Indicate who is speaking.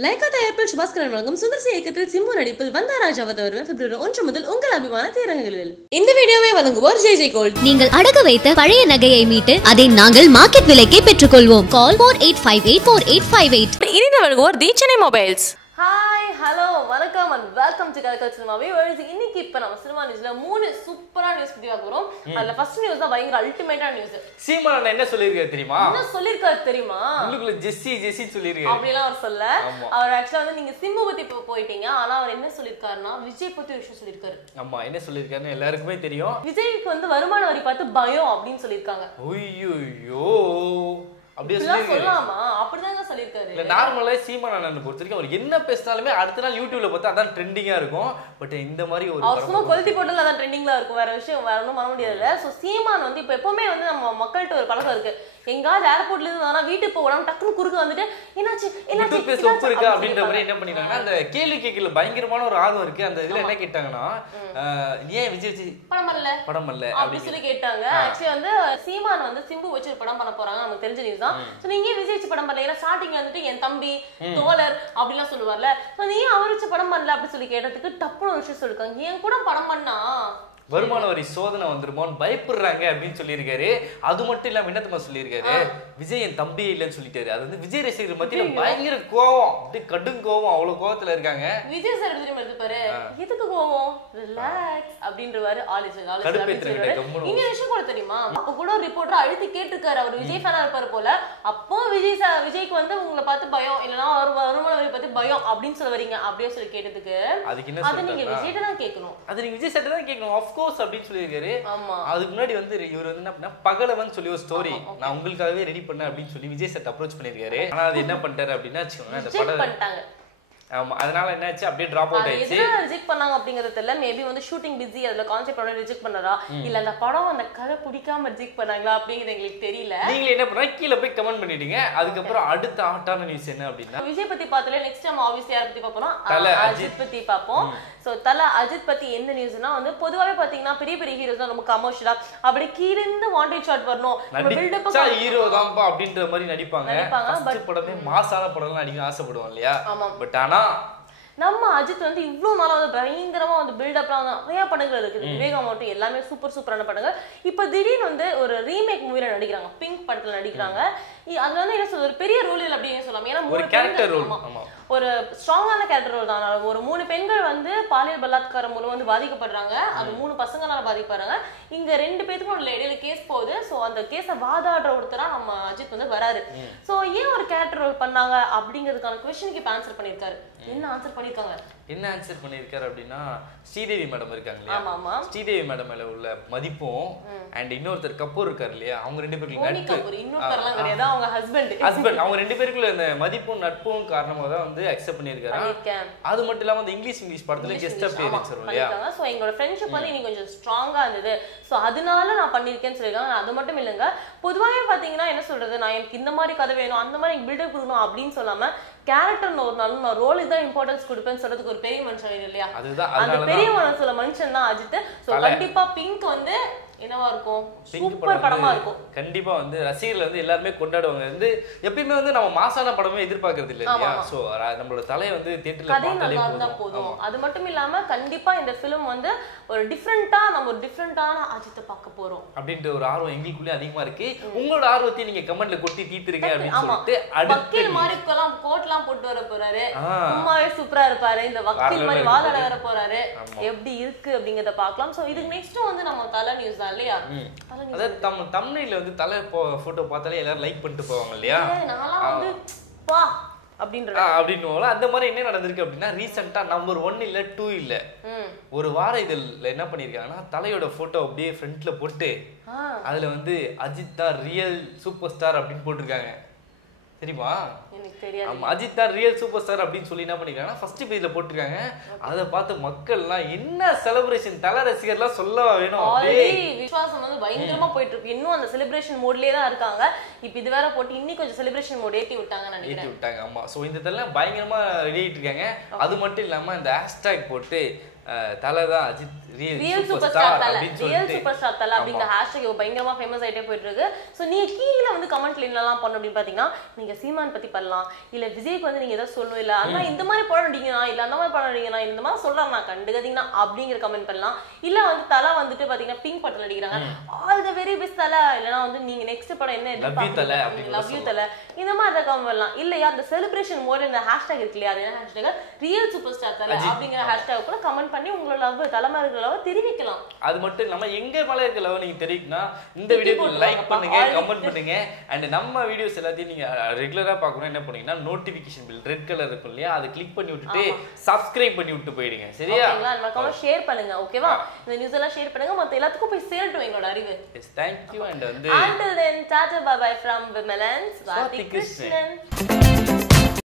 Speaker 1: Lyca தயாரிப்பில் சுபாஸ்கரன் வழங்கும் சுந்தர்சி இயக்கத்தில் சிம்பு நடிப்பில் வந்தாராஜ் அவதவர் பிப்ரவரி ஒன்று முதல் உங்கள் அபிமான திரையரங்குகளில். இந்த வீடியோவை வழங்குவோர் ஜே ஜே கோல்ட்
Speaker 2: நீங்கள் அடகு வைத்த பழைய நகையை மீட்டு அதை நாங்கள் மார்க்கெட் விலைக்கே பெற்றுக்கொள்வோம். Call four eight five eight four eight five eight.
Speaker 1: இனித வழங்குவோர் the Chennai mobiles. Hi hello cinema viewers இன்னைக்கு இப்போ நம்ம சினிமா நியூஸ்ல மூணு சூப்பரான நியூஸ் பத்தி பார்க்க போறோம். அதுல ஃபர்ஸ்ட் நியூஸ் தான் பயங்கர அல்டிமேட்டான நியூஸ்
Speaker 3: சீமான் என்ன சொல்லியிருக்காரு தெரியுமா?
Speaker 1: என்ன சொல்லிருக்காரு தெரியுமா?
Speaker 3: உள்ளுக்குள்ள ஜெஸ்ஸி ஜெஸ்ஸி சொல்லியிருக்காரு.
Speaker 1: அப்படிலாம் அவர் சொல்ல. அவர் ஆக்சுவலா வந்து நீங்க சிம்பு பத்தி போயிட்டீங்க. ஆனா அவர் என்ன சொல்லிருக்காருன்னா விஜய் பத்தி விஷயம் சொல்லிருக்காரு
Speaker 3: ஆமா என்ன சொல்லியிருக்காருன்னு எல்லாருக்குமே தெரியும்.
Speaker 1: விஜய்க்கு வந்து வருமான வரி பார்த்து பயம் அப்படின்னு சொல்லியிருக்காங்க.
Speaker 3: ஐயோ அப்படியே
Speaker 1: சொல்லலாமா அப்படிதாங்க சொல்லியிருக்காரு
Speaker 3: இல்ல நார்மலா சீமான் அண்ணன் பொறுத்த வரைக்கும் அவர் என்ன பேசினாலுமே அடுத்த நாள் யூடியூப்ல பார்த்தா அதான் ட்ரெண்டிங்கா இருக்கும். பட் இந்த மாதிரி ஒரு
Speaker 1: சும்மா கொளுத்தி போட்டல அதான் ட்ரெண்டிங்ல இருக்கும். வேற விஷயம் வேற ஒன்றும் பண்ண முடியாதுல்ல. ஸோ சீமான் வந்து இப்போ எப்பவுமே வந்து நம்ம மக்கள்கிட்ட ஒரு பழக்கம் இருக்கு. எங்காவது ஏர்போர்ட்ல இருந்து வந்தா வீட்டுக்கு போக விடாம டக்குனு குறுக்க வந்துட்டு என்னாச்சு? என்னாச்சு?
Speaker 3: பேஸ்ட் உப்பு இருக்கா அப்படின்ற மாதிரி என்ன பண்ணிருக்காங்கன்னா அந்த கேள்வி கேட்கல பயங்கரமான ஒரு ஆர்வம் இருக்கு. அந்த இதுல என்ன கேட்டாங்கன்னா ஏன் விஜய் விஜய்
Speaker 1: படம் பண்ணல
Speaker 3: படம் பண்ணல
Speaker 1: அப்படி
Speaker 3: அப்படின்னு
Speaker 1: சொல்லி கேட்டாங்க. ஆக்சுவலி வந்து சீமான் வந்து சிம்பு வச்சு ஒரு படம் பண்ண போறாங்க நமக்கு தெரிஞ்ச நியூஸ் தான். சோ நீங்க ஏன் விஜய் வச்சு படம் பண்ணல? ஏன்னா ஸ்டார்டிங்ல வந்துட்டு என் தம்பி தோழர் அப்படிலாம் சொல்லுவார்ல. நீ அவர் வச்சு படம் பண்ணல அப்படி சொல்லி கேட்டதுக்கு டப்புனு ஒரு விஷயம் சொல்லிருக்காங்க. என் கூட படம் பண்ணா?
Speaker 3: வருமான வரி சோதனை வந்துருமோன்னு பயப்படுறாங்க அப்படின்னு சொல்லியிருக்காரு. அது மட்டும் இல்லாம என்ன தெரியுமா சொல்லியிருக்காரு? விஜய் என் தம்பி இல்லைன்னு சொல்லிட்டாரு. அது வந்து விஜய் ரசிகர் மத்தியில பயங்கர கோவம். அப்படியே கடும் கோவம். அவ்வளவு கோவத்துல இருக்காங்க.
Speaker 1: விஜய் சார் தெரியுமா எடுத்துப்பாரு எதுக்கு கோவம்? ரிலாக்ஸ் அப்படின்றவாரு ஆல் இஸ் ஆல்
Speaker 3: கடுப்பேத்துறீங்க, கம்முனு.
Speaker 1: இங்க விஷயம் கூட தெரியுமா? அப்ப கூட ஒரு ரிப்போர்ட்டர் அழுத்தி கேட்டிருக்காரு. அவர் விஜய் ஃபேனா இருப்பாரு போல. அப்போ விஜய் சார் விஜய்க்கு வந்து உங்களை பார்த்து பயம். இல்லனா அவர் வருமான வரி பார்த்து பயம் அப்படின்னு சொல்ல வரீங்க. அப்படியே சொல்லி கேட்டதுக்கு
Speaker 3: அதுக்கு என்ன
Speaker 1: அது நீங்க விஜய்ட்ட தான் கேட்கணும்.
Speaker 3: அது நீங்க விஜய் சட்டை தான் கேட்கணும். ஆஃப்கோர்ஸ் அப்படின்னு சொல்லியிருக்காரு.
Speaker 1: ஆமா.
Speaker 3: அதுக்கு முன்னாடி வந்து இவர் வந்து என்ன பண்ணா பகலவன் சொல்லி ஒரு ஸ்டோரி நான் உங்களுக்காகவே ரெடி பண்ணேன் அப்படின்னு சொல்லி விஜய் சட் அப்ரோச் பண்ணியிருக்காரு. ஆனா அது என்ன பண்ணிட்டாரு அப்படின்னா அந்த படம் ஆமா அதனால என்னாச்சு? அப்படியே டிராப் அவுட் ஆயிடுச்சு.
Speaker 1: எதனால ரிஜெக்ட் பண்ணாங்க அப்படிங்கறது தெரியல. மேபி வந்து ஷூட்டிங் பிஸி அதுல கான்செப்ட் உடனே ரிஜெக்ட் பண்ணாரா? இல்ல அந்த படம் அந்த கதை பிடிக்காம ரிஜெக்ட் பண்ணாங்களா அப்படிங்கிறது எங்களுக்கு தெரியல.
Speaker 3: நீங்களே என்ன பண்ணா கீழே போய் கமெண்ட் பண்ணிட்டீங்க. அதுக்கப்புறம் அடுத்த ஹாட்டான நியூஸ் என்ன அப்படின்னா?
Speaker 1: விஜய் பத்தி பார்த்தாலே நெக்ஸ்ட் டைம் ஆப்வியஸ்லி யாரை பத்தி பார்ப்போம்
Speaker 3: தல,
Speaker 1: அஜித் பத்தி பார்ப்போம். சோ தல அஜித் பத்தி எந்த நியூஸ்னா வந்து பொதுவாவே பாத்தீங்கன்னா பெரிய பெரிய ஹீரோஸ் தான் ரொம்ப கமர்ஷியலா அப்படி கீழ இருந்து வாண்டட் ஷாட் வரணும். பில்டப்
Speaker 3: ஹீரோ தான்ப்பா அப்படின்ற மாதிரி நடிப்பாங்க.
Speaker 1: நடிப்பாங்க,
Speaker 3: படமே மாசான படம்லாம் நடிக்க ஆசைப்படுவோம் இல்லையா. பட் ஆனா 가!
Speaker 1: நம்ம அஜித் வந்து இவ்வளவு நாளா வந்து பயங்கரமா வந்து பில்டப்லாம் நிறைய படங்கள் இருக்குது விவேகம் மட்டும் எல்லாமே சூப்பர் சூப்பரான படங்கள். இப்போ திடீர்னு வந்து ஒரு ரீமேக் மூவில நடிக்கிறாங்க. பிங்க் படத்துல நடிக்கிறாங்க. அது வந்து என்ன சொல்றது? ஒரு பெரிய ரோல் இல்லை அப்படின்னு சொல்லலாம் ஏன்னா
Speaker 3: ஒரு
Speaker 1: மூணு. ஆமா. ஒரு ஸ்ட்ராங்கான கேரக்டர் ரோல் தான். ஒரு மூணு பெண்கள் வந்து பாலியல் பலாத்காரம் மூலம் வந்து பாதிக்கப்படுறாங்க. அது மூணு பசங்களால பாதிக்கப்படுறாங்க. இங்க ரெண்டு பேத்துக்கும் உள்ள இடையில கேஸ் போகுது. சோ அந்த கேஸை வாதாடுற ஒருத்தரா நம்ம அஜித் வந்து வராரு. சோ ஏன் ஒரு கேரக்டர் ரோல் பண்ணாங்க அப்படிங்கிறதுக்கான கொஸ்டினுக்கு இப்ப ஆன்சர் பண்ணிருக்காரு என்ன answer பண்ணிருக்காங்க
Speaker 3: என்ன ஆன்சர் பண்ணியிருக்காரு அப்படின்னா ஸ்ரீதேவி மேடம் இருக்காங்க இல்லையா? ஸ்ரீதேவி மேடம் மேல உள்ள மதிப்பும் அண்ட் இன்னொருத்தர் கபூர் இருக்காரு இல்லையா? அவங்க ரெண்டு பேருக்கு நட்பு.
Speaker 1: அவங்க ஹஸ்பண்ட்
Speaker 3: ஹஸ்பண்ட் அவங்க ரெண்டு பேருக்குள்ள இந்த மதிப்பும் நட்பும் காரணமாக தான் வந்து அக்செப்ட் பண்ணியிருக்காரு? அது மட்டும் இல்லாம அந்த இங்கிலீஷ் இங்கிலீஷ் படத்துல கெஸ்ட் அப்பியரன்ஸ் வரும் இல்லையா?
Speaker 1: சோ எங்களோட ஃப்ரெண்ட்ஷிப் வந்து இன்னும் கொஞ்சம் ஸ்ட்ராங்கா இருந்தது. சோ அதனால நான் பண்ணிருக்கேன்னு சொல்லிருக்காங்க அது மட்டும் இல்லைங்க. பொதுவாவே பாத்தீங்கன்னா என்ன சொல்றது? நான் எனக்கு இந்த மாதிரி கதை வேணும் அந்த மாதிரி பில்டப் கொடுக்கணும் அப்படின்னு சொல்லாம கேரக்டர் ஒரு நாளும் நான் ரோலுக்கு தான் இம்பார்ட்டன்ஸ் கொடுப்பேன்னு சொல்றதுக்கு ஒரு பெரிய மனுஷன் இல்லையா?
Speaker 3: அதுதான்
Speaker 1: அந்த பெரிய மனசுல மனுஷன் தான் அஜித் சோ. கண்டிப்பா பிங்க் வந்து என்னவா இருக்கும்? சூப்பர் படமா இருக்கும்.
Speaker 3: கண்டிப்பா வந்து ரசிகர்கள் வந்து எல்லாருமே கொண்டாடுவாங்க. வந்து எப்பயுமே வந்து நம்ம மாசான படமே எதிர்பார்க்கறது இல்லை இல்லையா சோ நம்மளோட தலையை வந்து தியேட்டர்ல
Speaker 1: கதை நல்லா இருந்தா
Speaker 3: போதும்.
Speaker 1: அது மட்டும் இல்லாம கண்டிப்பா இந்த ஃபிலிம் வந்து ஒரு டிஃப்ரெண்டா நம்ம ஒரு டிஃப்ரெண்டான அஜித்தை பார்க்க போறோம்.
Speaker 3: அப்படின்ற ஒரு ஆர்வம் எங்களுக்குள்ளே அதிகமா இருக்கு. உங்களோட ஆர்வத்தையும் நீங்க கமெண்ட்ல கொட்டி தீர்த்துருங்க அப்படின்னு சொல்லிட்டு அடுத்த
Speaker 1: மாதிரி இருக்கலாம் கோட் எல்லாம் போட்டு வர போறாரு. சும்மாவே சூப்பரா இருப்பாரு. இந்த வக்கீல் மாதிரி வாதாட. வர போறாரு. எப்படி இருக்கு அப்படிங்கறத பார்க்கலாம். சோ இதுக்கு நெக்ஸ்ட் வந்து நம்ம தலை நியூஸ் தான். இல்லையா?
Speaker 3: அதாவது தம் தமிழ்ல வந்து தலை போட்டோ பார்த்தாலே எல்லாரும் லைக் பண்ணிட்டு போவாங்க இல்லையா?
Speaker 1: நான்லாம் வந்து பா அப்படின்ற
Speaker 3: அப்படின்னு அந்த மாதிரி என்ன நடந்திருக்கு அப்படின்னா ரீசெண்டா நம்பர் ஒன் இல்ல டூ இல்ல. ஒரு வார இதழ்ல என்ன பண்ணிருக்காங்கன்னா தலையோட போட்டோ அப்படியே ஃப்ரண்ட்ல போட்டு அதுல வந்து அஜித் தான் ரியல் சூப்பர் ஸ்டார் அப்படின்னு போட்டிருக்காங்க. தெரியுமா? அஜித் தான் ரியல் சூப்பர் ஸ்டார் அப்படின்னு சொல்லி என்ன பண்ணிருக்காங்கன்னா ஃபர்ஸ்ட் பேஜ்ல போட்டிருக்காங்க. அதை பார்த்து மக்கள்லாம் என்ன செலிப்ரேஷன் தல ரசிகர்லாம் சொல்லவா வேணும்?
Speaker 1: விஸ்வாசம் வந்து பயங்கரமா போயிட்டு இருக்கு. இன்னும் அந்த செலிப்ரேஷன் மோட்லயே தான் இருக்காங்க. இப்ப இது வேற போட்டு இன்னி கொஞ்சம் செலிப்ரேஷன் மோட் ஏத்தி விட்டாங்கன்னு
Speaker 3: ஏற்றி
Speaker 1: நினைக்கிறேன்
Speaker 3: விட்டாங்க ஆமா. ஸோ இந்த இதெல்லாம் பயங்கரமா ரெடி ஆயிட்டு இருக்காங்க அது மட்டும் இல்லாம இந்த ஹேஷ்டேக் போட்டு தலை தான்
Speaker 1: Ajith
Speaker 3: real
Speaker 1: super
Speaker 3: star
Speaker 1: Thala.
Speaker 3: Real
Speaker 1: super star Thala அப்படிங்கிற ஹேஷ்டேக் பயங்கரமா ஃபேமஸ் ஆயிட்டே போயிட்டு இருக்கு சோ நீங்க கீழ வந்து கமெண்ட்ல என்னலாம் பண்ணணும் அப்படின்னு பாத்தீங்கன்னா நீங்க சீமான் பத்தி பண்ணலாம். இல்ல விஜய்க்கு வந்து நீங்க ஏதாவது சொல்லணும். இல்ல அண்ணா இந்த மாதிரி போட வேண்டிங்கண்ணா இல்ல அந்த மாதிரி பண்ண வேண்டிங்கண்ணா இந்த மாதிரி சொல்றாங்க நான் கண்டுக்காதீங்கன்னா அப்படிங்கிற கமெண்ட் பண்ணலாம். இல்ல வந்து தலை வந்துட்டு பாத்தீங்கன்னா பிங்க் படத்துல நடிக்கிறாங்க. ஆல் த வெரி பெஸ்ட் தல. இல்லனா வந்து நீங்க நெக்ஸ்ட் படம் என்ன
Speaker 3: கூட
Speaker 1: லவ் யூ தல இந்த மாதிரி ஏதாவது கமெண்ட் பண்ணலாம். இல்லையா அந்த செலிப்ரேஷன் மோட் இந்த ஹேஷ்டேக் இருக்கு இல்லையா அது என்ன hashtag real super star Thala அப்படிங்கிற ஹேஷ்டேக் கூட கமெண்ட் பண்ணி உங்களோட லவ் தலைமை இருக்கிற லவ் தெரிவிக்கலாம்.
Speaker 3: அது மட்டும் இல்லாம எங்க மேல இருக்க லவ் நீங்க தெரிவிக்கணும் இந்த வீடியோக்கு. லைக் பண்ணுங்க கமெண்ட் பண்ணுங்க. அண்ட் நம்ம வீடியோஸ் எல்லாத்தையும் நீங்க ரெகுலரா பார்க்கணும் என்ன பண்ணீங்கன்னா நோட்டிபிகேஷன் பில் ரெட் கலர் இருக்கும் இல்லையா அதை கிளிக் பண்ணி விட்டுட்டு சப்ஸ்கிரைப் பண்ணி விட்டு போயிடுங்க சரியா?
Speaker 1: மறக்காம ஷேர் பண்ணுங்க ஓகேவா? இந்த நியூஸ் எல்லாம் ஷேர் பண்ணுங்க மத்த எல்லாத்துக்கும் போய் சேரட்டும் எங்களோட அறிவு.
Speaker 3: எஸ் தேங்க்யூ அண்ட் வந்து
Speaker 1: until then tata bye bye from Vimalan
Speaker 3: Swati
Speaker 1: Swati
Speaker 3: Krishnan.
Speaker 1: Krishnan